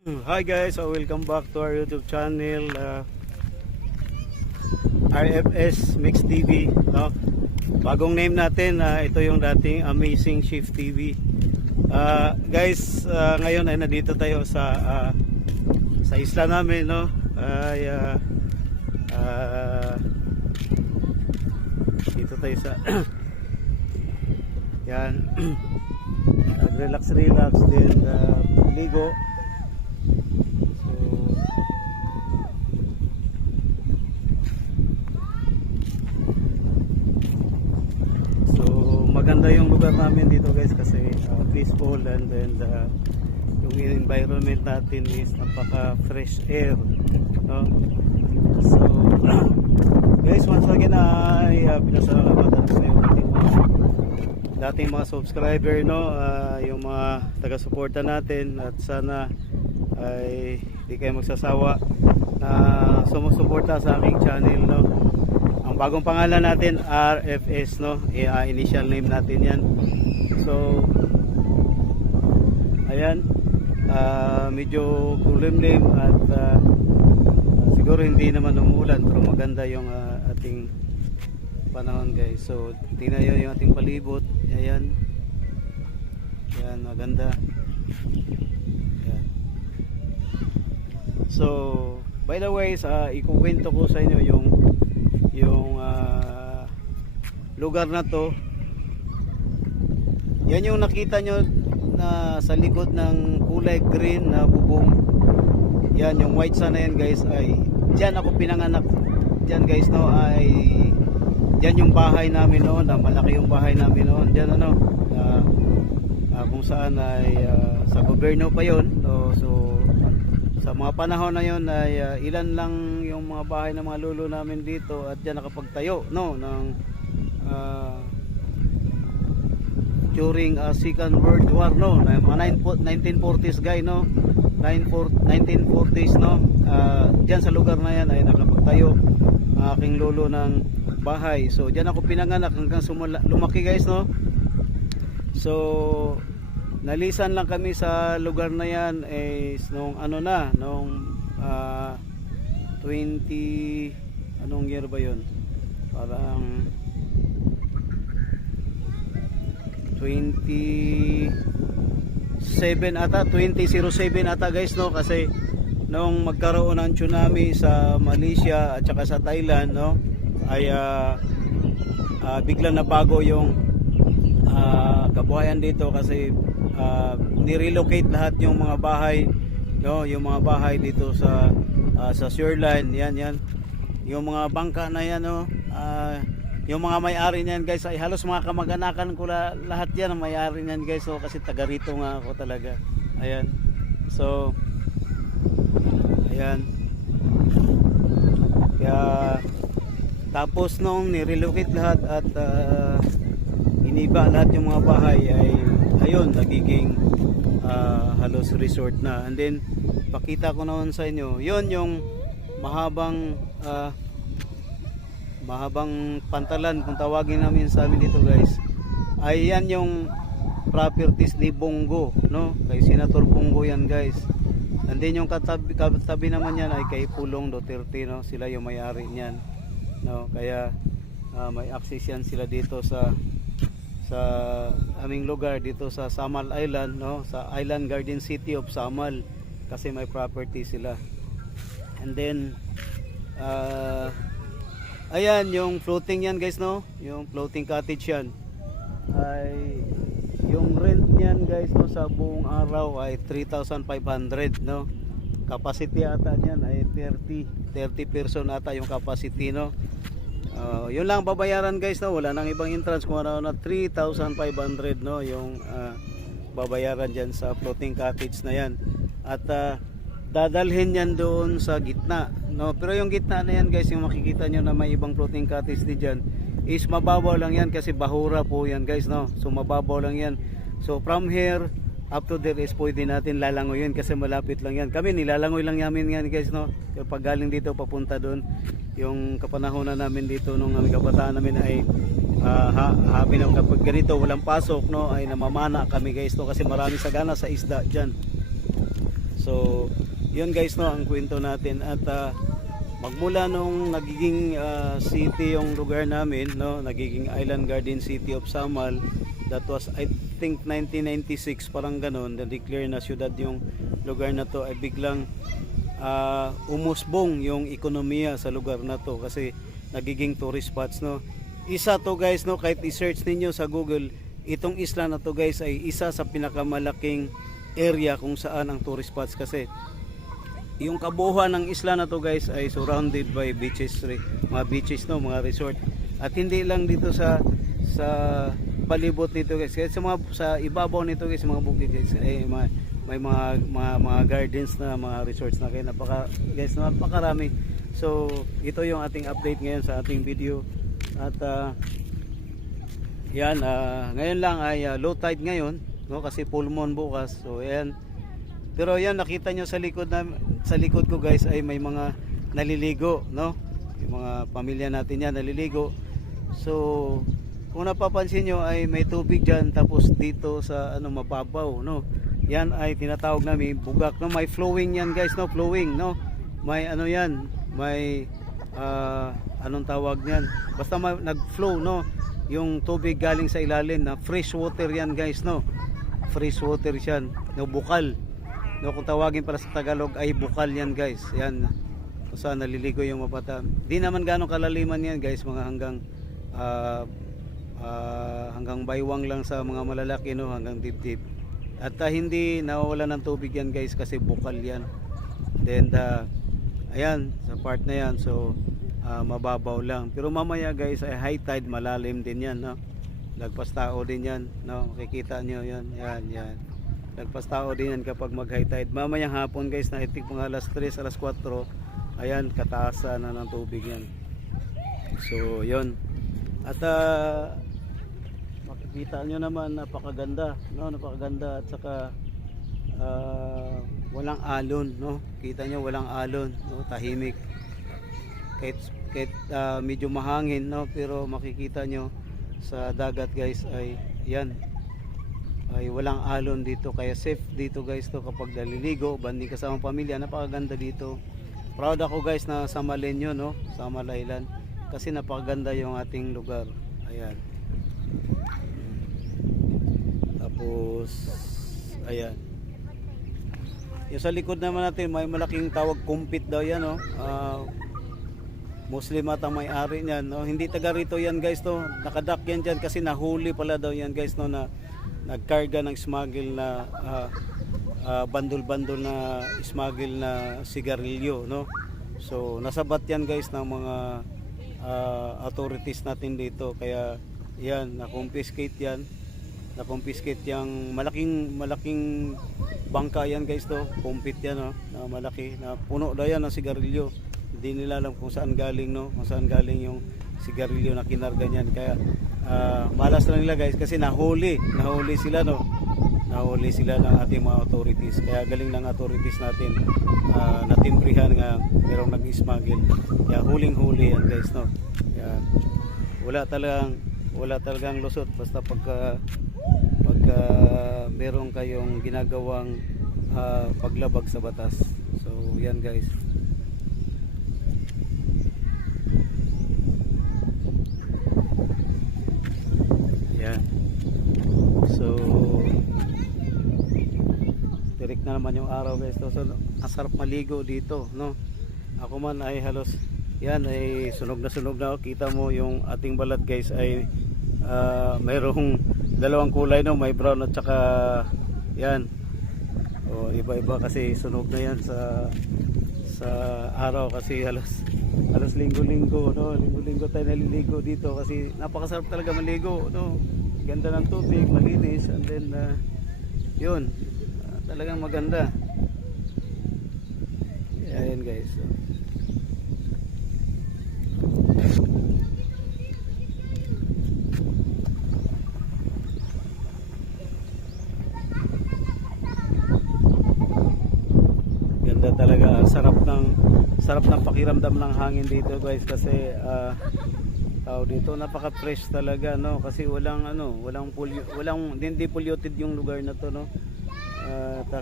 Hi guys, so welcome back to our YouTube channel, RFS Mix TV, no? Bagong name natin, ito yung dating Amazing Shift TV. Guys, ngayon ay nandito tayo sa isla namin, no? Ay dito tayo sa yan. Relax din, ligo. Maganda yung lugar namin dito guys kasi peaceful, and then yung environment natin is napaka fresh air, no? So guys, once again ay pinasalamatan ko yung dating mga subscriber, no? Yung mga taga-suporta natin, at sana ay di kayo magsasawa na sumusuporta sa aking channel, no? Ang bagong pangalan natin, RFS, no? Initial name natin yan. So ayan, medyo kulimlim at siguro hindi naman umulan, pero maganda yung ating panahon guys. So tingnan nyo yung ating palibot. Ayan, ayan, maganda. Ayan. So by the way, ikukwento ko sa inyo yung lugar na to. Yan yung nakita nyo na sa likod ng kulay green na bubong. Yan yung white sana yan guys, ay dyan ako pinanganak. Dyan guys, no, ay dyan yung bahay namin noon, na malaki yung bahay namin noon. Dyan ano, kung saan ay sa gobyerno pa yon, no? So sa mga panahon na yon ay ilan lang yung mga bahay ng mga lolo namin dito, at dyan nakapagtayo, no, ng during Second World War, no, mga 1940s guy, no, 1940s, no. Dyan sa lugar na yan ay nakapagtayo ang aking lolo ng bahay. So dyan ako pinanganak hanggang lumaki guys, no. So nalisan lang kami sa lugar na yan nung ano na, nung 20 anong year ba yun, parang 2007 ata, 2007 ata guys, no, kasi nung magkaroon ng tsunami sa Malaysia at saka sa Thailand, no, ay biglang nabago yung kabuhayan dito kasi nirelocate lahat yung mga bahay, no, yung mga bahay dito sa shoreline. Yan yung mga bangka na yan, no. Yung mga may-ari niyan guys ay halos mga kamag-anakan ko lahat yan ang may-ari niyan guys. So kasi taga rito nga ako talaga. Ayan. So ayan. Kaya tapos nung nirelocate lahat at iniba lahat yung mga bahay, ay ayun, nagiging halos resort na. And then pakita ko noon sa inyo, yun yung mahabang pantalan kung tawagin namin sa amin dito guys, ay yan yung properties ni Bongo, no, kay Senator Bongo yan guys. And then yung katabi naman yan ay kay Pulong Duterte, no, sila yung may-ari niyan, no. Kaya may access yan sila dito sa aming lugar dito sa Samal Island, no, sa Island Garden City of Samal, kasi may property sila. And then ayan yung floating yan guys, no, yung floating cottage yan, ay yung rent niyan guys, no, sa buong araw ay 3,500, no. Capacity ata niyan ay 30 person ata yung capacity, no. Yun lang babayaran guys, no, wala nang ibang entrance, kung ano na 3,500, no, yung babayaran dyan sa floating cottage na yan. At dadalhin yan doon sa gitna, no. Pero yung gitna na yan guys, yung makikita nyo na may ibang floating cottage din dyan, is mababaw lang yan kasi bahura po yan guys, no. So mababaw lang yan. So from here up to there is pwede natin lalangoyin kasi malapit lang yan. Kami nilalangoy lang namin yan guys, no. Pag galing dito papunta doon, yung kapanahonan namin dito nung kabataan namin ay habi na kapag ganito walang pasok, no, ay namamana kami guys, no, kasi marami sagana sa isda dyan. So yun guys no ang kwento natin. At magmula nung nagiging city yung lugar namin, no, nagiging Island Garden City of Samal. That was I think 1996, parang ganon, na-declare na syudad yung lugar na to, ay biglang umusbong yung ekonomiya sa lugar na to kasi nagiging tourist spots, no. Isa to guys, no, kahit i-search ninyo sa Google, itong isla na to guys ay isa sa pinakamalaking area kung saan ang tourist spots kasi yung kabuuan ng isla na to guys ay surrounded by beaches, mga beaches, no, mga resort. At hindi lang dito sa palibot nito guys, kasi sa ibabaw nito guys, mga bukid guys, ay may mga gardens na mga resorts na, kaya napakarami. So ito yung ating update ngayon sa ating video. At yan, ngayon lang ay low tide ngayon, no, kasi full moon bukas. So yan. Pero yan, nakita nyo sa likod ko guys ay may mga naliligo, no? Yung mga pamilya natin yan naliligo. So kung napapansin nyo ay may tubig dyan, tapos dito sa mababaw, no? Yan ay tinatawag namin bugak, no? May flowing yan guys, no? Flowing, no? May yan, may anong tawag niyan? Basta nag-flow, no? Yung tubig galing sa ilalim na fresh water yan guys, no? Fresh water yan, no, bukal. No, kung tawagin para sa Tagalog ay bukal yan guys. Yan. Kung saan naliligo yung mga bata. Di naman ganong kalaliman yan guys, mga hanggang baywang lang sa mga malalaki, no, hanggang dibdib. At hindi nawawala ng tubig yan guys kasi bukal yan. Then ayan, sa part na yan, so mababaw lang. Pero mamaya guys ay high tide, malalim din yan, no? Lagpas tao din yan, no? Makikita nyo yan, yan. Lagpas tao din yan kapag mag high tide. Mamayang hapon guys, na itik mga alas 3, alas 4, ayan, kataasan na ng tubig yan. So yun. At makikita nyo naman, napakaganda, no? Napakaganda. At saka walang alon, no? Kita nyo, walang alon, no? Tahimik. Kahit medyo mahangin, no? Pero makikita nyo sa dagat guys ay yan, ay walang alon dito, kaya safe dito guys to kapag naliligo, banding kasama pamilya. Napakaganda dito. Proud ako guys na sa Malenyo, no? Sa Island, kasi napakaganda yung ating lugar. Ayan. Tapos ayan, yung sa likod naman natin may malaking tawag kumpit daw yan, no? Muslim at ang may-ari niyan, no? Hindi taga rito yan guys, to. Nakadak yan dyan kasi nahuli pala daw yan guys, no, na nagkarga ng smuggle na bandol-bandol na smuggle na sigarilyo, no? So nasabat yan guys ng mga authorities natin dito, kaya yan, na-confiscate yung malaking bangka yan guys, to. Kumpit yan, no? Na malaki, na puno daw yan ng sigarilyo. Hindi nila alam kung saan galing, no? Kung saan galing yung sigarilyo na kinarga niyan. Kaya malas na nila guys kasi nahuli sila, no? Nahuli sila ng ating mga authorities. Kaya galing ng authorities natin, natimbrihan nga merong nag-smuggle. Kaya huling-huli yan guys, no? Kaya wala talagang lusot basta pagka merong kayong ginagawang paglabag sa batas. So yan guys. Yan. So tirik na naman yung araw guys. So ang sarap maligo dito, no? Ako man ay halos yan ay sunog na. Kita mo yung ating balat guys ay mayroong dalawang kulay, no? May brown at saka yan. O iba-iba kasi sunog na yan sa araw kasi halos linggo-linggo, no? Linggo-linggo tayo naliligo dito kasi napakasarap talaga maligo, no? Ganda ng tubig, malinis, and then yun, talagang maganda. Ayan guys, so. Ganda talaga, sarap ng pakiramdam ng hangin dito guys kasi dito napaka-fresh talaga, no? Kasi walang hindi polluted yung lugar na to, no?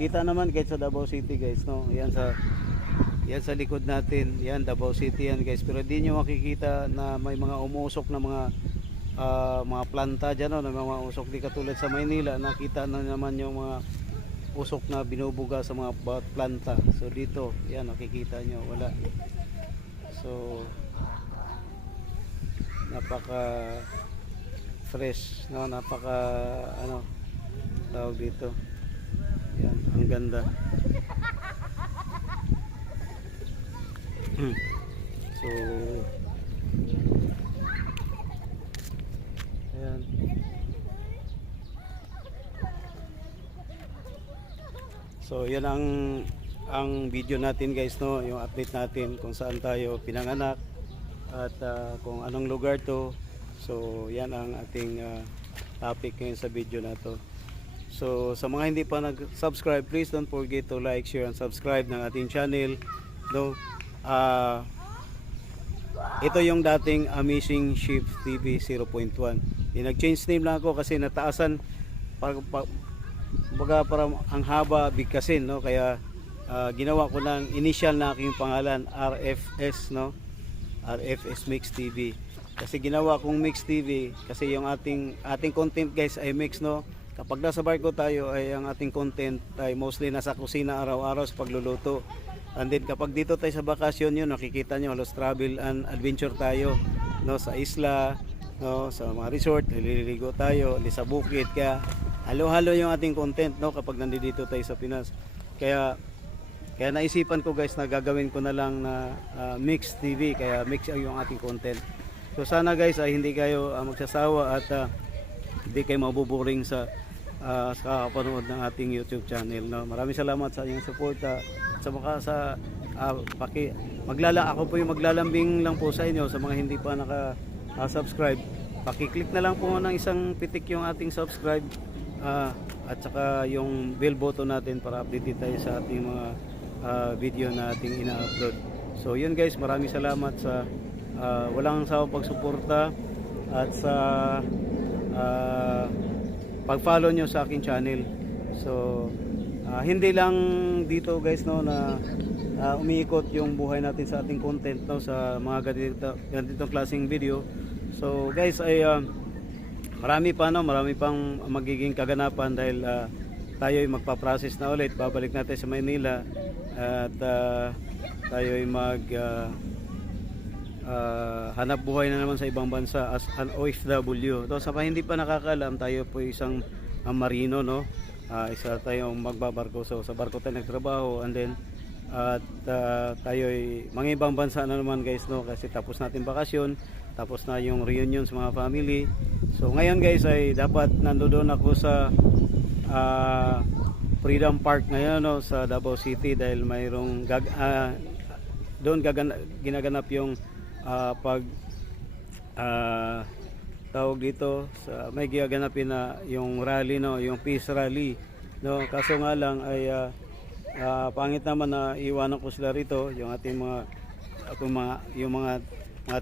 Kita naman kahit sa Davao City guys, no. Yan sa likod natin, yan Davao City yan guys. Pero di nyo makikita na may mga umusok na mga planta dyan, no, na mga usok di katulad sa Maynila. Nakita na naman yung mga usok na binubuga sa mga bawat planta. So dito, yan nakikita nyo, wala. So napaka fresh, no, napaka ano tawag dito. Yan, ang ganda. So ayan. So yan ang video natin guys, no, yung update natin kung saan tayo pinanganak at kung anong lugar to. So yan ang ating topic ngayon sa video na to. So sa mga hindi pa nag-subscribe, please don't forget to like, share and subscribe ng ating channel, no. Ito yung dating Amazing Chef TV 0.1. Nag-change name lang ako kasi nataasan baga parang ang haba bigkasin, no, kaya ginawa ko ng initial na aking pangalan, RFS, no, RFS Mix TV. Kasi ginawa kong Mix TV kasi yung ating content guys ay mix, no. Kapag nasa barko tayo ay ang ating content ay mostly nasa kusina araw-araw sa pagluluto. And then kapag dito tayo sa bakasyon, yun nakikita nyo halos travel and adventure tayo, no, sa isla, no, sa mga resort, nililigo tayo, sa bukid, kaya halo-halo yung ating content, no, kapag nandito tayo sa Pinas. Kaya naisipan ko guys na gagawin ko na lang na Mix TV, kaya mix yung ating content. So sana guys ay hindi kayo magsasawa at hindi kayo mabuboring sa kakapanood ng ating YouTube channel, no. Maraming salamat sa inyong suporta. Ako po yung maglalambing lang po sa inyo sa mga hindi pa naka-subscribe. Paki-click na lang po ng isang pitik yung ating subscribe at saka yung bell button natin para update tayo sa ating mga video na ating ina-upload. So yun guys, maraming salamat sa walang sawang pagsuporta at sa pag-follow nyo sa aking channel. So hindi lang dito guys, no, na umiikot yung buhay natin sa ating content, no, sa mga ganitong klaseng video. So guys ay marami pang magiging kaganapan dahil tayo ay magpa-process na ulit. Babalik natin sa Maynila at tayo ay hanap buhay na naman sa ibang bansa as an OFW. So sa hindi pa nakakaalam, tayo po isang marino, no. Isa tayong magbabarko, so sa barko tayo nagtrabaho, and then tayo ay mga ibang bansa na naman guys, no, kasi tapos natin bakasyon, tapos na yung reunion sa mga family. So ngayon guys ay dapat nandoon ako sa Freedom Park ngayon, no, sa Davao City dahil mayroong doon ginaganap yung tawag dito sa may gaganapin na yung rally, no, yung peace rally, no. Kaso nga lang ay pangit naman na iwanan ko sila rito, yung ating mga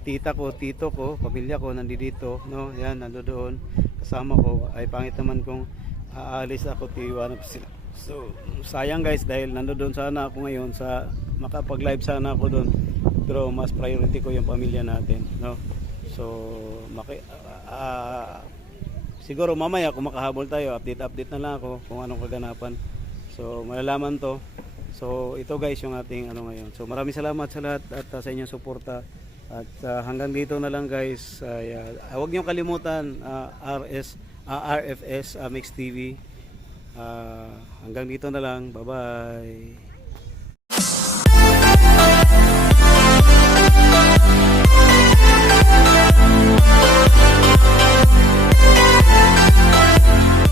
tita ko, tito ko, pamilya ko nandito, no, yan nandoon kasama ko. Ay pangit naman kung aalis ako, iwanan ko sila. So sayang guys dahil nandoon sana ako ngayon, sa makapag-live sana ako doon, pero mas priority ko yung pamilya natin, no. So siguro mamaya kung makahabol tayo, update na lang ako kung anong kaganapan. So malalaman to. So ito guys yung ating ngayon. So maraming salamat sa lahat at sa inyong suporta. At hanggang dito na lang guys. Huwag niyo kalimutan RFS Mix TV. Hanggang dito na lang. Bye-bye.